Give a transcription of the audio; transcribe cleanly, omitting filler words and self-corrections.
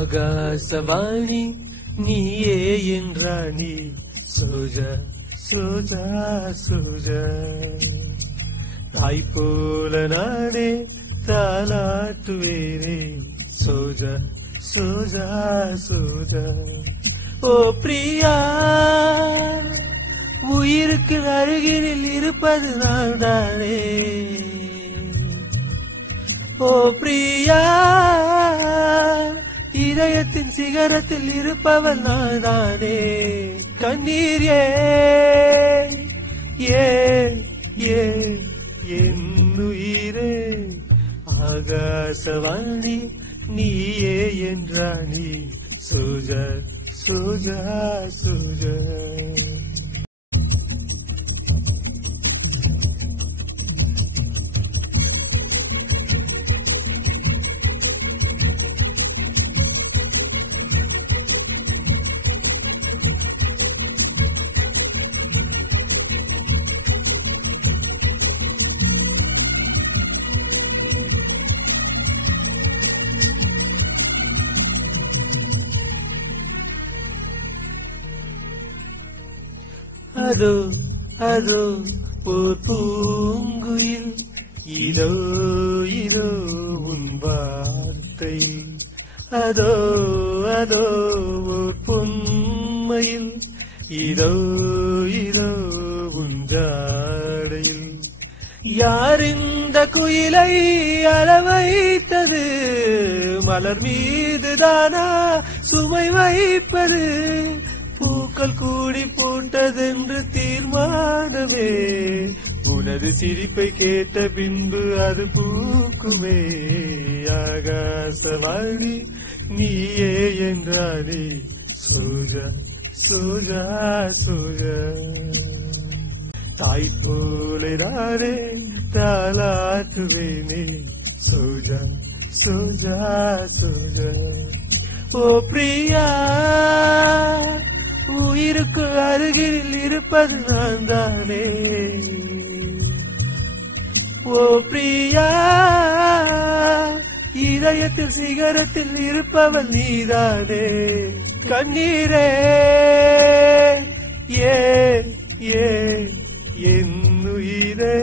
ஆகாசவாணி நீயே என்றானி சோஜா சோஜா சோஜா தாய் போல நானே தாலாட்டுவேனே சோஜா சோஜா சோஜா ஓ பிரியா உயிருக்கு அருகினில் இருப்பது நான் தானே ஓ பிரியா இதயத்தின் சிகரத்தில் இருப்பவள் நான் தானே கண்ணீர் என்னுயிரே ஆகாசவாணி நீயே என்றானி சோஜா சோஜா சோஜா அதோ அதோ ஓர் பூங்குயில் இதோ இதோ உன் வார்த்தை அதோ அதோ ஓர் பொன்மையில் இதோ இதோ உன் ஜாடையில் யார் இந்த குயிலை அளவைத்தது மலர் மீதுதானா சுமை வைப்பது பூக்கள் கூடி பூண்டதென்று தீர்மானமே உனது சிரிப்பை கேட்ட பின்பு அது பூக்குமே ஆகாசவாணி நீயே என்றானே சோஜா சோஜா சோஜா தாய் போல நானே தாலாட்டுவேனே சோஜா சோஜா சோஜா ஓ பிரியா உயிருக்கு அருகில் இருப்பது நான் தானே ஓ பிரியா இதயத்தில் சிகரத்தில் இருப்பவள் நீதானே கண்ணீரே என்னுயிரே